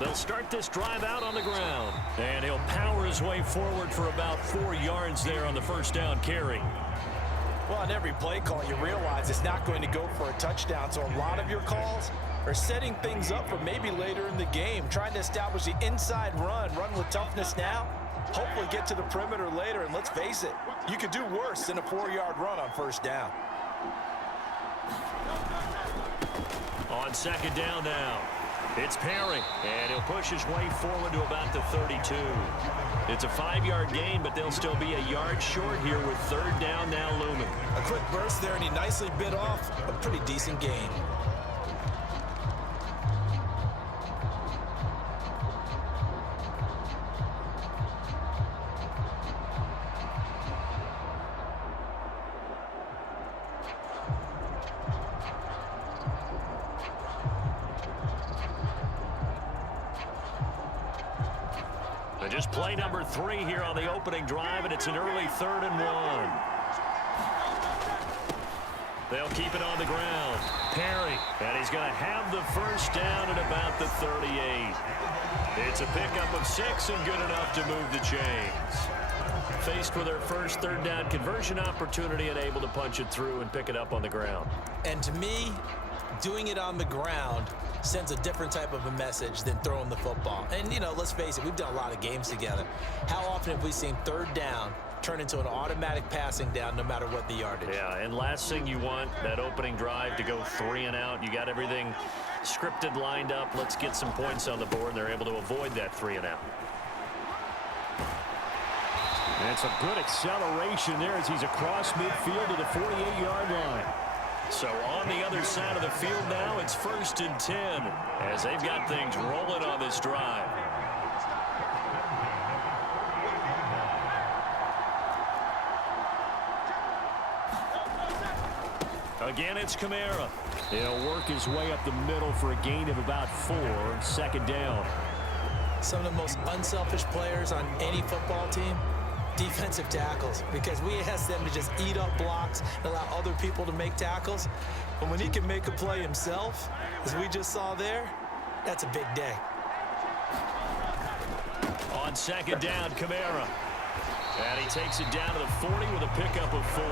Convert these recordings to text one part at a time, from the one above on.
They'll start this drive out on the ground. And he'll power his way forward for about 4 yards there on the first down carry. Well, on every play call, you realize it's not going to go for a touchdown. So a lot of your calls are setting things up for maybe later in the game, trying to establish the inside run with toughness now, hopefully get to the perimeter later. And let's face it, you could do worse than a 4-yard run on first down. On second down now, it's Perry, and he'll push his way forward to about the 32. It's a 5-yard gain, but they'll still be a yard short here with third down now looming. A quick burst there, and he nicely bit off a pretty decent gain. Just play number 3 here on the opening drive, and it's an early 3rd and 1. They'll keep it on the ground. Perry, and he's going to have the first down at about the 38. It's a pickup of 6 and good enough to move the chains. Faced with their first third down conversion opportunity and able to punch it through and pick it up on the ground. And to me, doing it on the ground sends a different type of a message than throwing the football. And, you know, let's face it, we've done a lot of games together. How often have we seen third down turn into an automatic passing down no matter what the yardage? Yeah, and last thing you want, that opening drive to go 3 and out. You got everything scripted, lined up. Let's get some points on the board, and they're able to avoid that 3 and out. And some good acceleration there as he's across midfield to the 48-yard line. So on the other side of the field now, it's 1st and 10 as they've got things rolling on this drive. Again, it's Kamara. He'll work his way up the middle for a gain of about 4, 2nd down. Some of the most unselfish players on any football team, defensive tackles, because we ask them to just eat up blocks and allow other people to make tackles. But when he can make a play himself, as we just saw there, that's a big day. On second down, Kamara. And he takes it down to the 40 with a pickup of 4.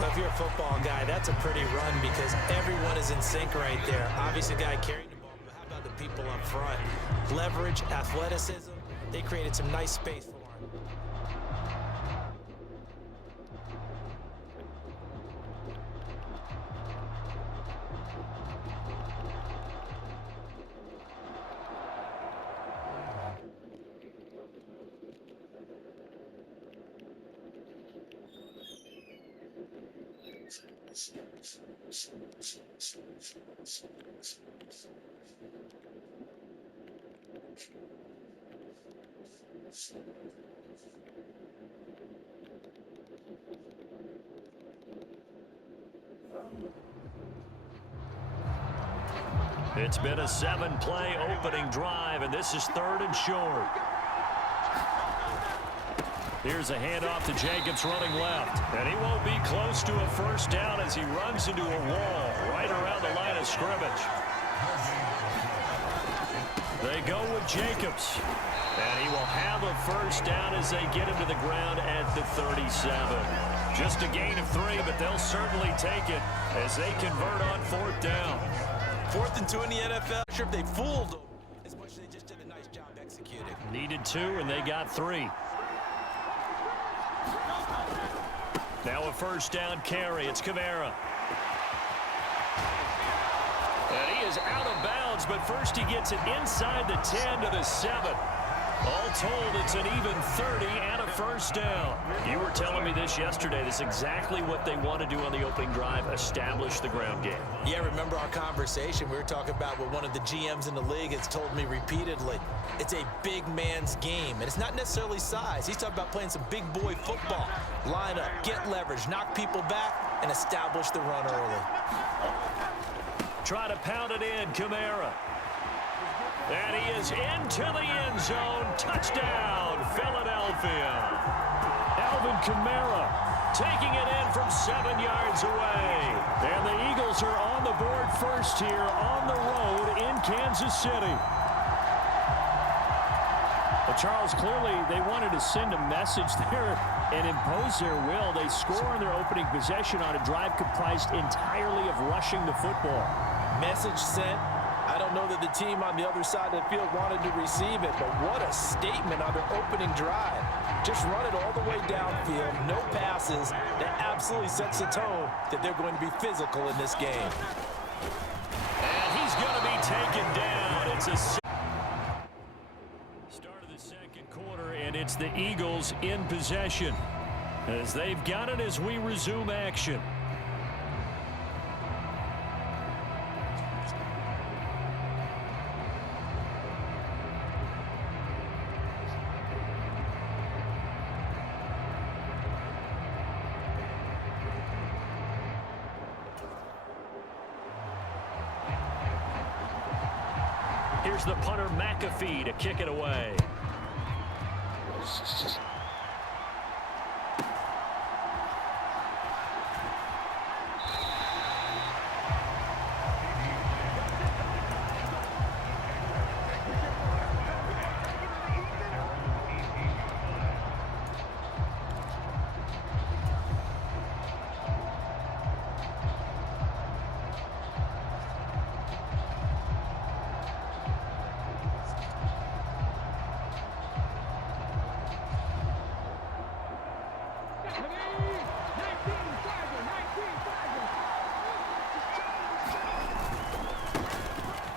Well, if you're a football guy, that's a pretty run because everyone is in sync right there. Obviously, guy carrying the ball, but how about the people up front? Leverage, athleticism, they created some nice space for him. It's been a 7-play opening drive, and this is 3rd and short. Here's a handoff to Jacobs running left, and he won't be close to a first down as he runs into a wall right around the line of scrimmage. They go with Jacobs, and he will have a first down as they get him to the ground at the 37. Just a gain of 3, but they'll certainly take it as they convert on 4th down. 4th and 2 in the NFL. I'm sure if they fooled them as much as they just did a nice job executing. Needed 2, and they got 3. Now a first down carry. It's Kamara. And he is out of bounds, but first he gets it inside the 10 to the 7. All told, it's an even 30 and a first down. You were telling me this yesterday. This is exactly what they want to do on the opening drive, establish the ground game. Yeah, remember our conversation? We were talking about what one of the GMs in the league has told me repeatedly. It's a big man's game, and it's not necessarily size. He's talking about playing some big boy football. Line up, get leverage, knock people back, and establish the run early. Try to pound it in, Kamara. And he is into the end zone. Touchdown, Philadelphia. Alvin Kamara taking it in from 7 yards away. And the Eagles are on the board first here on the road in Kansas City. Well, Charles, clearly they wanted to send a message there and impose their will. They score on their opening possession on a drive comprised entirely of rushing the football. Message sent. I don't know that the team on the other side of the field wanted to receive it, but what a statement on their opening drive. Just run it all the way downfield, no passes. That absolutely sets the tone that they're going to be physical in this game. And he's going to be taken down. It's a start of the second quarter, and it's the Eagles in possession as they've got it as we resume action. Here's the punter, McAfee, to kick it away.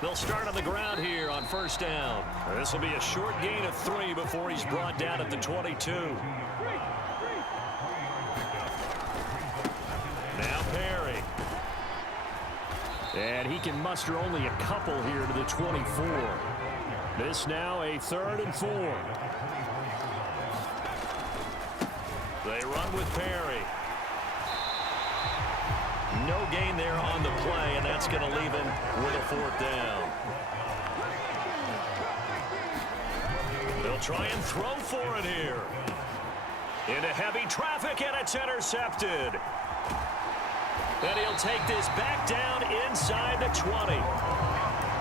They'll start on the ground here on first down. This will be a short gain of 3 before he's brought down at the 22. Now Perry. And he can muster only a couple here to the 24. This now a 3rd and 4. They run with Perry. No gain there on the play, and that's going to leave him with a 4th down. They'll try and throw for it here. Into heavy traffic, and it's intercepted. And he'll take this back down inside the 20.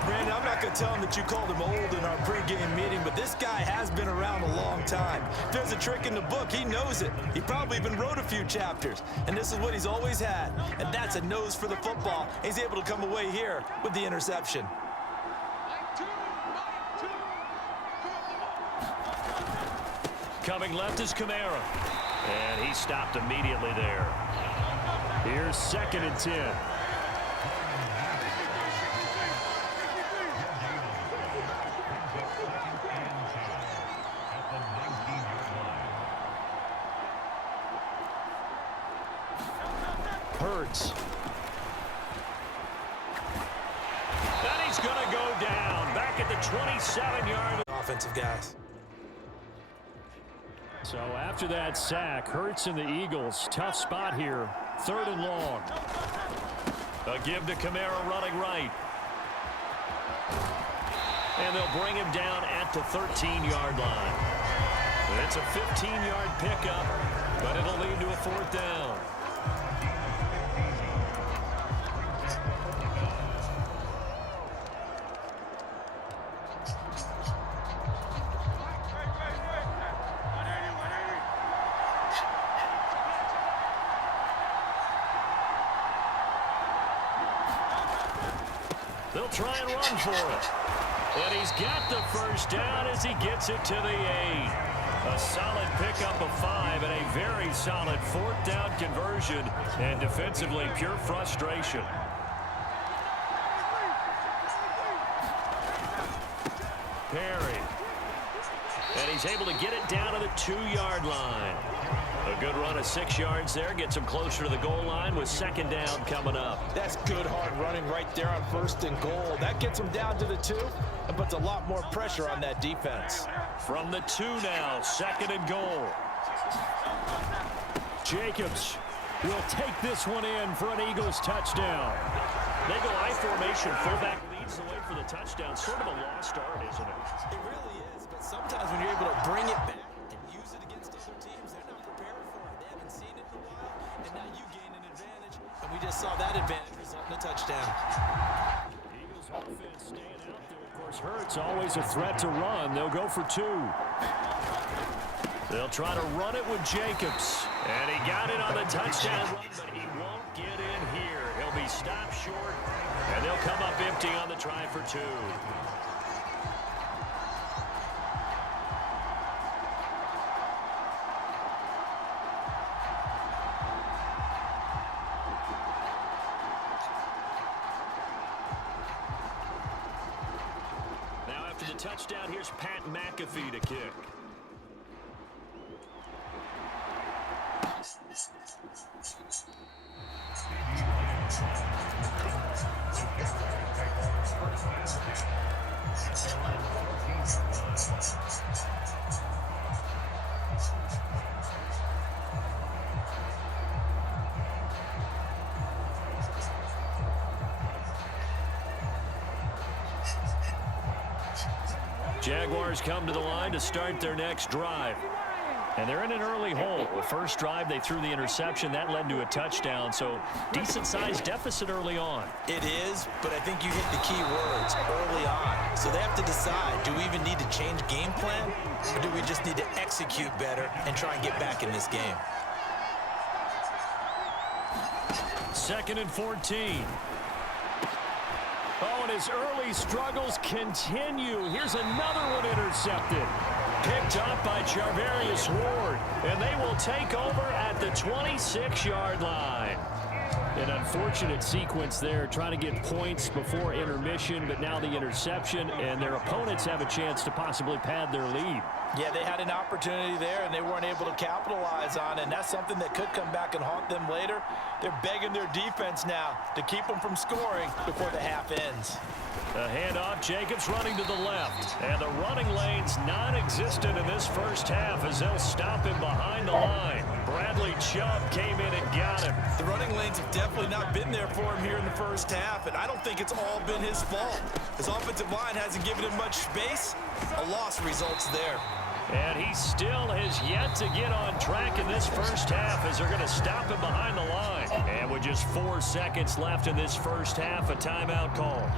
Brandon, I'm not going to tell him that you called him old in our pregame meeting, but this guy has been around a long time. If there's a trick in the book, he knows it. He probably even wrote a few chapters, and this is what he's always had, and that's a nose for the football. He's able to come away here with the interception. Coming left is Kamara, and he stopped immediately there. Here's 2nd and 10. Hurts. And he's going to go down back at the 27-yard line. Offensive guys. So after that sack, Hurts and the Eagles, tough spot here. 3rd and long. A give to Kamara running right. And they'll bring him down at the 13-yard line. It's a 15-yard pickup, but it'll lead to a 4th down. They'll try and run for it. And he's got the 1st down as he gets it to the 8. A solid pickup of 5 and a very solid 4th down conversion. And defensively, pure frustration. Perry. And he's able to get it down to the 2-yard line. A good run of 6 yards there. Gets him closer to the goal line with 2nd down coming up. That's good hard running right there on 1st and goal. That gets him down to the 2 and puts a lot more pressure on that defense. From the 2 now, 2nd and goal. Jacobs will take this one in for an Eagles touchdown. They go I formation. Fullback leads the way for the touchdown. Sort of a lost art, isn't it? It really is, but sometimes when you're able to bring it back and use it against other teams, they're not prepared for it. They haven't seen it in a while, and now you gain an advantage. And we just saw that advantage result in a touchdown. Eagles offense staying out there. Of course, Hurts always a threat to run. They'll go for 2. They'll try to run it with Jacobs. And he got it on the touchdown run, but he won't get in here. He'll be stopped short, and they'll come up empty on the try for 2. Now after the touchdown, here's Pat McAfee to kick. Jaguars come to the line to start their next drive. And they're in an early hole. The first drive, they threw the interception. That led to a touchdown, so decent-sized deficit early on. It is, but I think you hit the key words, early on. So they have to decide, do we even need to change game plan, or do we just need to execute better and try and get back in this game? 2nd and 14. Oh, and his early struggles continue. Here's another one intercepted. Picked up by Charvarius Ward, and they will take over at the 26-yard line. An unfortunate sequence there, trying to get points before intermission, but now the interception, and their opponents have a chance to possibly pad their lead. Yeah, they had an opportunity there, and they weren't able to capitalize on it, and that's something that could come back and haunt them later. They're begging their defense now to keep them from scoring before the half ends. The handoff, Jacobs running to the left. And the running lane's non-existent in this first half as they'll stop him behind the line. Bradley Chubb came in and got him. The running lanes have definitely not been there for him here in the first half, and I don't think it's all been his fault. His offensive line hasn't given him much space. A loss results there. And he still has yet to get on track in this first half as they're going to stop him behind the line. And with just 4 seconds left in this first half, a timeout call.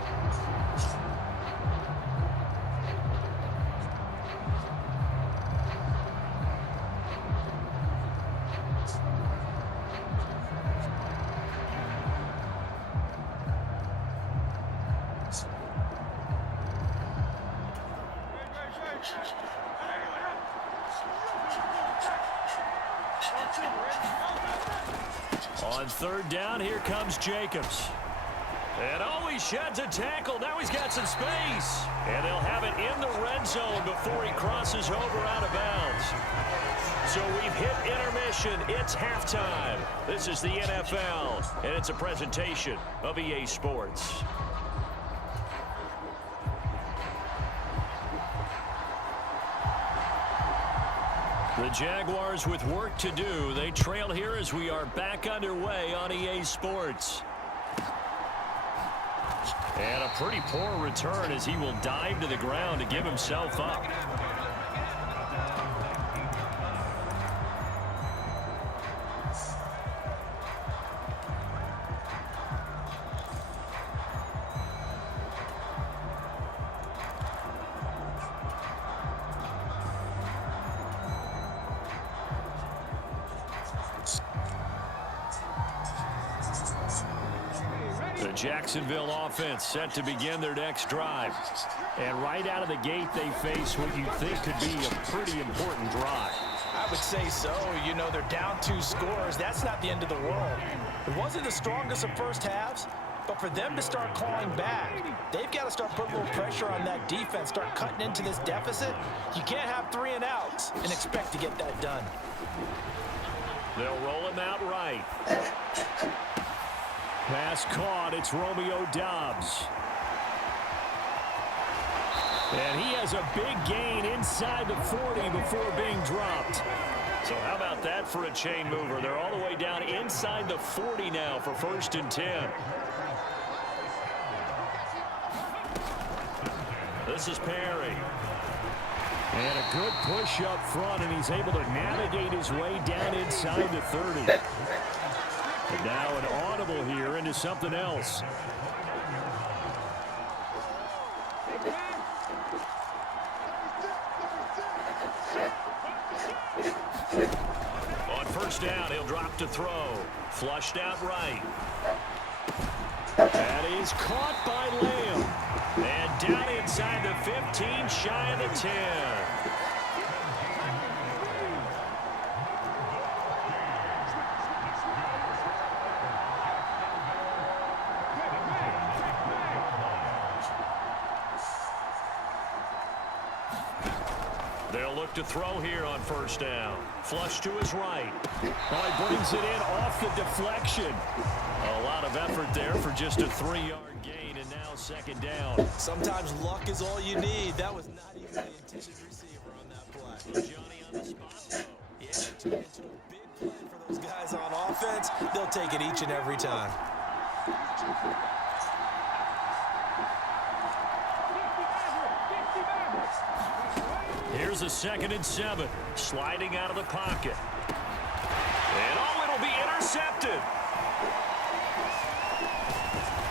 On 3rd down, here comes Jacobs. And oh, he sheds a tackle. Now he's got some space. And they'll have it in the red zone before he crosses over out of bounds. So we've hit intermission. It's halftime. This is the NFL, and it's a presentation of EA Sports. The Jaguars with work to do. They trail here as we are back underway on EA Sports. And a pretty poor return as he will dive to the ground to give himself up. The Jacksonville offense set to begin their next drive. And right out of the gate, they face what you think could be a pretty important drive. I would say so. You know, they're down 2 scores. That's not the end of the world. It wasn't the strongest of first halves, but for them to start clawing back, they've got to start putting a little pressure on that defense, start cutting into this deficit. You can't have 3 and outs and expect to get that done. They'll roll him out right. Pass caught. It's Romeo Doubs. And he has a big gain inside the 40 before being dropped. So how about that for a chain mover? They're all the way down inside the 40 now for 1st and 10. This is Perry. And a good push up front, and he's able to navigate his way down inside the 30. And now an audible here into something else. On first down, he'll drop to throw. Flushed out right. And he's caught by Lamb. And down inside the 15, shy of the 10. They'll look to throw here on first down. Flush to his right. Oh, he brings it in off the deflection. A lot of effort there for just a 3-yard gain, and now second down. Sometimes luck is all you need. That was not even the intended receiver on that play. Johnny on the spot. Yeah, it turned into a big play for those guys on offense. They'll take it each and every time. Here's a 2nd and 7. Sliding out of the pocket. And it'll be intercepted.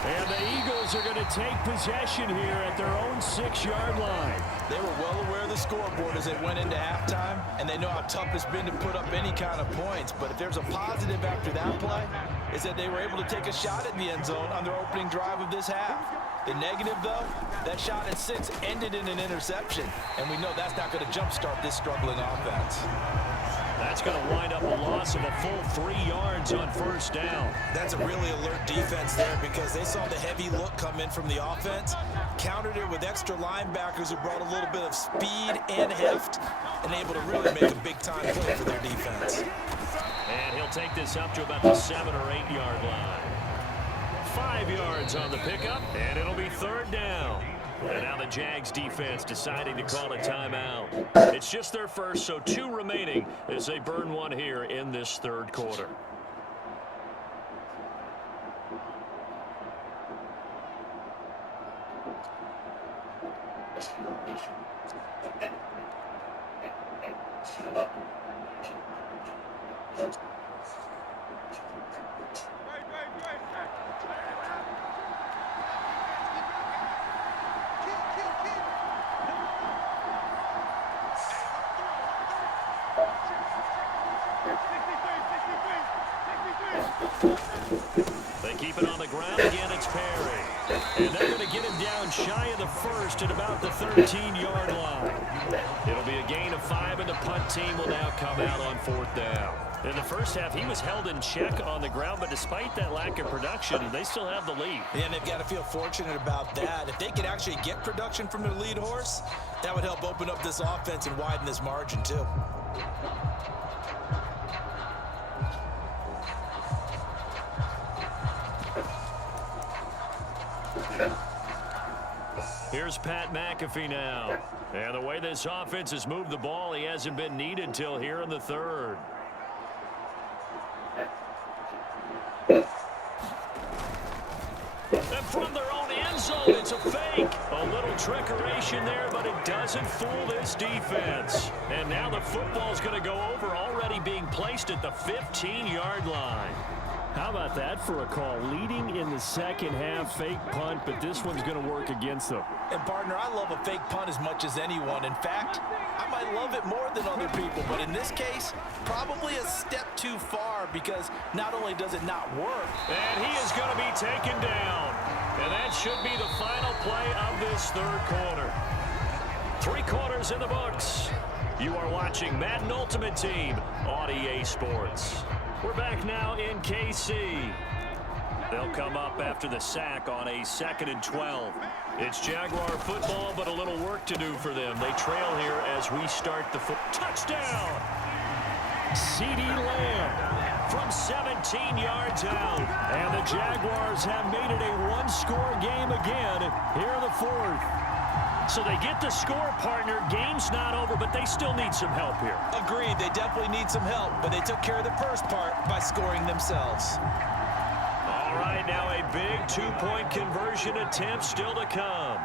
And the Eagles are going to take possession here at their own 6-yard line. They were well aware of the scoreboard as they went into halftime, and they know how tough it's been to put up any kind of points. But if there's a positive after that play, is that they were able to take a shot at the end zone on their opening drive of this half. The negative, though, that shot at 6 ended in an interception, and we know that's not going to jumpstart this struggling offense. That's going to wind up a loss of a full 3 yards on first down. That's a really alert defense there because they saw the heavy look come in from the offense, countered it with extra linebackers who brought a little bit of speed and heft, and able to really make a big-time play for their defense. And he'll take this up to about the 7 or 8 yard line. 5 yards on the pickup, and it'll be third down. And now the Jags defense deciding to call a timeout. It's just their first, so 2 remaining as they burn one here in this third quarter. They keep it on the ground again. It's Perry. And they're going to get him down shy of the first at about the 13-yard line. It'll be a gain of 5, and the punt team will now come out on 4th down. In the first half, he was held in check on the ground, but despite that lack of production, they still have the lead. And they've got to feel fortunate about that. If they could actually get production from their lead horse, that would help open up this offense and widen this margin, too. Here's Pat McAfee now. And the way this offense has moved the ball, he hasn't been needed till here in the third. And from their own end zone, it's a fake. A little trickeration there, but it doesn't fool this defense. And now the football's going to go over, already being placed at the 15-yard line. How about that for a call? Leading in the second half, fake punt, but this one's going to work against them. And, partner, I love a fake punt as much as anyone. In fact, I might love it more than other people. But in this case, probably a step too far because not only does it not work. And he is going to be taken down. And that should be the final play of this third quarter. 3 quarters in the books. You are watching Madden Ultimate Team on EA Sports. We're back now in KC. They'll come up after the sack on a 2nd and 12. It's Jaguar football, but a little work to do for them. They trail here as we start the touchdown. CeeDee Lamb from 17 yards out. And the Jaguars have made it a one-score game again here in the 4th. So they get the score, partner. Game's not over, but they still need some help here. Agreed, they definitely need some help, but they took care of the first part by scoring themselves. All right, now a big 2-point conversion attempt still to come.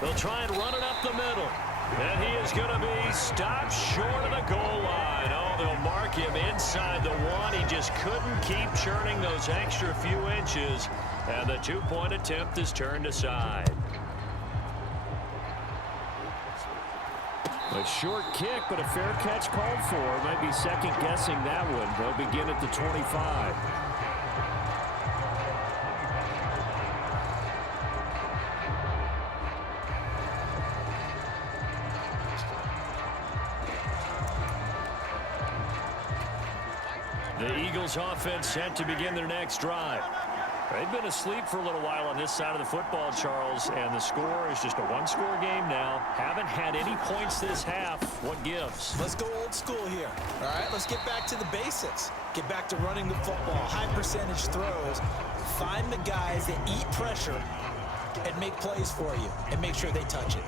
They'll try and run it up the middle. And he is going to be stopped short of the goal line. Oh, they'll mark him inside the one. He just couldn't keep churning those extra few inches. And the two-point attempt is turned aside. A short kick, but a fair catch called for. Might be second-guessing that one. They'll begin at the 25. The Eagles offense set to begin their next drive. They've been asleep for a little while on this side of the football, Charles, and the score is just a one-score game now. Haven't had any points this half. What gives? Let's go old school here. All right, let's get back to the basics. Get back to running the football, high percentage throws. Find the guys that eat pressure and make plays for you and make sure they touch it.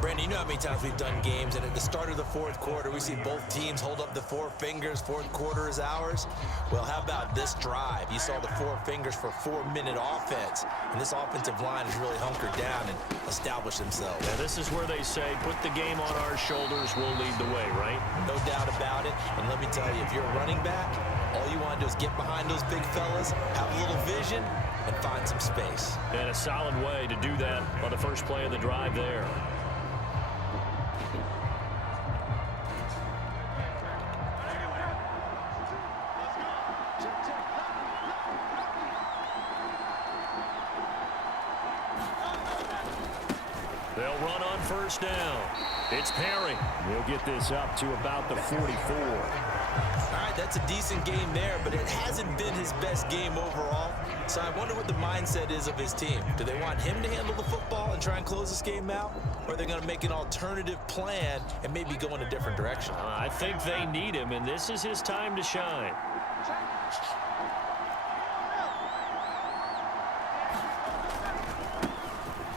Brandon, you know how many times we've done games, and at the start of the fourth quarter, we see both teams hold up the four fingers. Fourth quarter is ours. Well, how about this drive? You saw the four fingers for 4-minute offense, and this offensive line has really hunkered down and established themselves. Yeah, this is where they say, put the game on our shoulders, we'll lead the way, right? No doubt about it. And let me tell you, if you're a running back, all you want to do is get behind those big fellas, have a little vision, and find some space. And a solid way to do that on the first play of the drive there. They'll run on first down. It's Perry. We'll get this up to about the 44. All right, that's a decent game there, but it hasn't been his best game overall. So I wonder what the mindset is of his team. Do they want him to handle the football and try and close this game out? Or are they going to make an alternative plan and maybe go in a different direction? I think they need him, and this is his time to shine.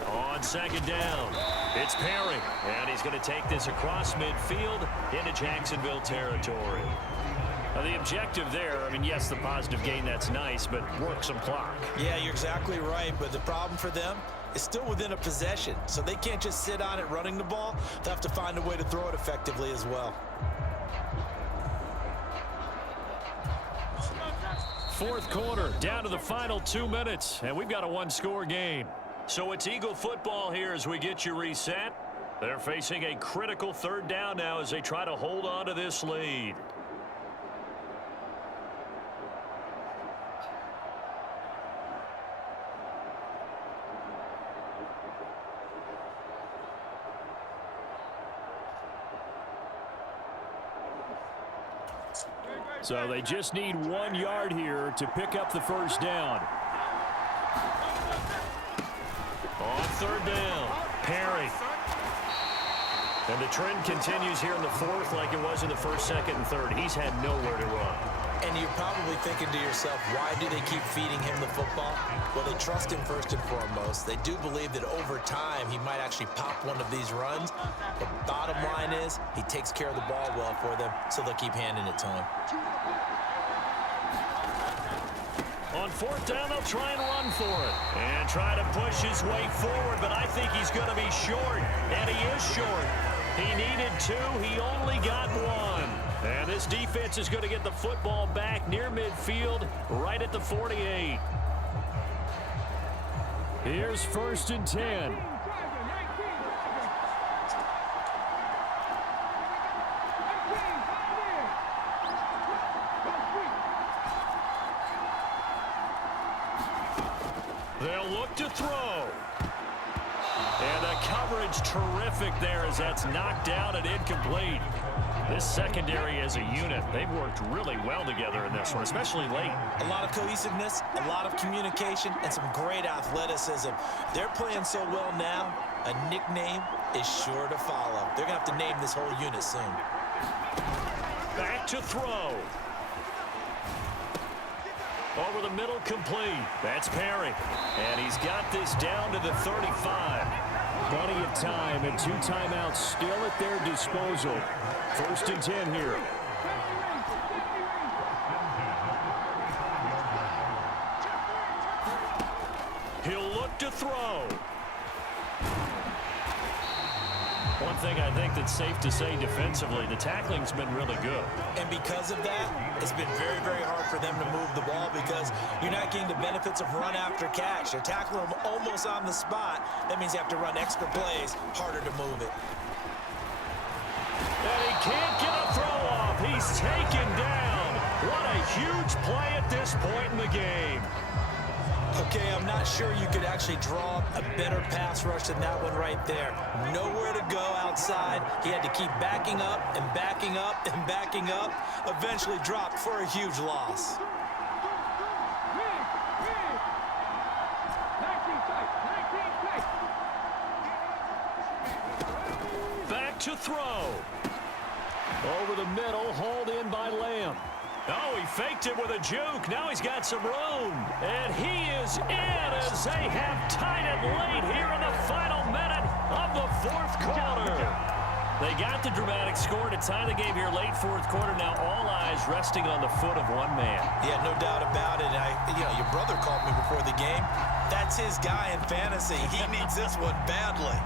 On second down, it's Perry, and he's going to take this across midfield into Jacksonville territory. Now, the objective there, I mean, yes, the positive gain, that's nice, but work some clock. Yeah, you're exactly right, but the problem for them is still within a possession, so they can't just sit on it running the ball. They'll have to find a way to throw it effectively as well. Fourth quarter, down to the final 2 minutes, and we've got a one-score game. So it's Eagle football here as we get you reset. They're facing a critical third down now as they try to hold on to this lead. So they just need 1 yard here to pick up the first down. On third down, Perry. And the trend continues here in the fourth like it was in the first, second, and third. He's had nowhere to run. And you're probably thinking to yourself, why do they keep feeding him the football? Well, they trust him first and foremost. They do believe that over time he might actually pop one of these runs. The bottom line is he takes care of the ball well for them, so they'll keep handing it to him. On fourth down, they'll try and run for it. And try to push his way forward, but I think he's going to be short. And he is short. He needed 2. He only got 1. And this defense is going to get the football back near midfield, right at the 48. Here's first and 10. They'll look to throw. And the coverage terrific there as that's knocked down and incomplete. This secondary as a unit, they've worked really well together in this one, especially late. A lot of cohesiveness, a lot of communication, and some great athleticism. They're playing so well now, a nickname is sure to follow. They're going to have to name this whole unit soon. Back to throw. Over the middle, complete. That's Perry. And he's got this down to the 35. Plenty of time and 2 timeouts still at their disposal. First and 10 here. He'll look to throw. On thing I think that's safe to say defensively. The tackling's been really good. And because of that, it's been very, very hard for them to move the ball because you're not getting the benefits of run after catch. They're tackling them almost on the spot. That means you have to run extra plays, harder to move it. And he can't get a throw off. He's taken down. What a huge play at this point in the game. Okay, I'm not sure you could actually draw a better pass rush than that one right there. Nowhere to go outside. He had to keep backing up and backing up and backing up. Eventually dropped for a huge loss. Back to throw. Over the middle, hauled in by Lamb. Oh, he faked it with a juke. Now he's got some room. And he is in as they have tied it late here in the final minute of the fourth quarter. They got the dramatic score to tie the game here late fourth quarter. Now all eyes resting on the foot of one man. Yeah, no doubt about it. Your brother called me before the game. That's his guy in fantasy. He needs this one badly.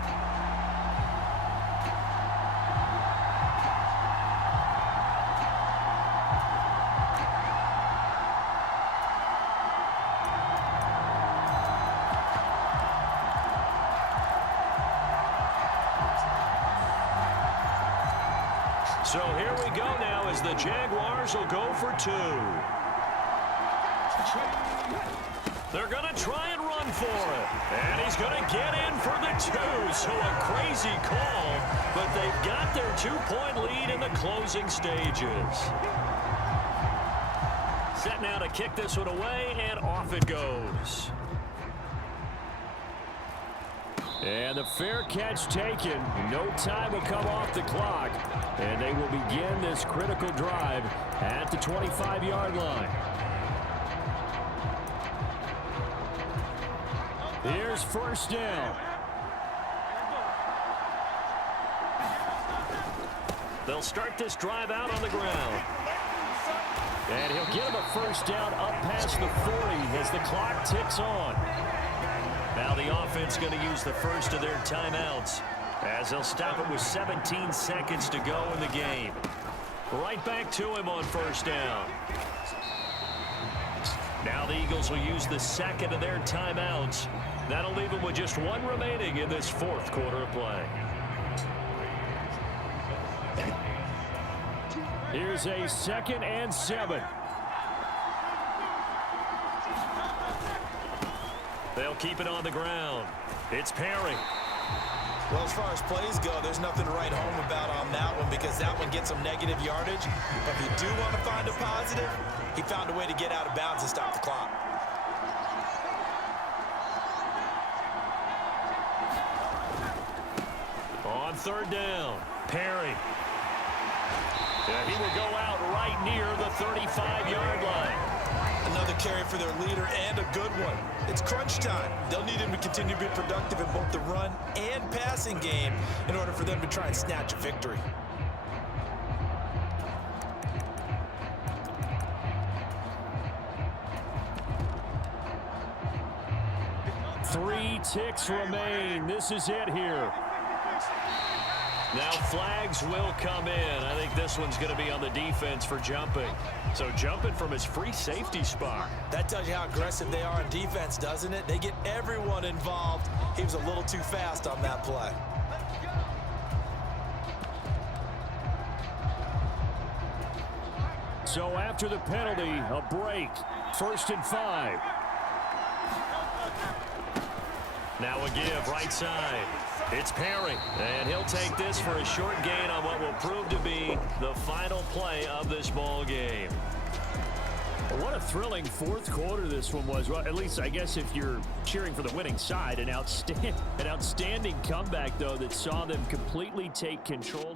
So here we go now as the Jaguars will go for two. They're going to try and run for it. And he's going to get in for the two. So a crazy call, but they've got their 2-point lead in the closing stages. Set now to kick this one away, and off it goes. And the fair catch taken. No time will come off the clock. And they will begin this critical drive at the 25-yard line. Here's first down. They'll start this drive out on the ground. And he'll get him a first down up past the 40 as the clock ticks on. Now the offense going to use the first of their timeouts as they'll stop it with 17 seconds to go in the game. Right back to him on first down. Now the Eagles will use the second of their timeouts. That'll leave them with just one remaining in this fourth quarter of play. Here's a 2nd and 7. They'll keep it on the ground. It's Perry. Well, as far as plays go, there's nothing to write home about on that one because that one gets some negative yardage. But if you do want to find a positive, he found a way to get out of bounds and stop the clock. On third down, Perry. He will go out right near the 35-yard line. Another carry for their leader and a good one. It's crunch time. They'll need him to continue to be productive in both the run and passing game in order for them to try and snatch a victory. Three ticks remain. This is it here. Now flags will come in. I think this one's going to be on the defense for jumping. So jumping from his free safety spot. That tells you how aggressive they are on defense, doesn't it? They get everyone involved. He was a little too fast on that play. So after the penalty, a break. 1st and 5. Now a give right side. It's Perry, and he'll take this for a short gain on what will prove to be the final play of this ball game. What a thrilling fourth quarter this one was. Well, at least I guess if you're cheering for the winning side, an outstanding comeback, though, that saw them completely take control.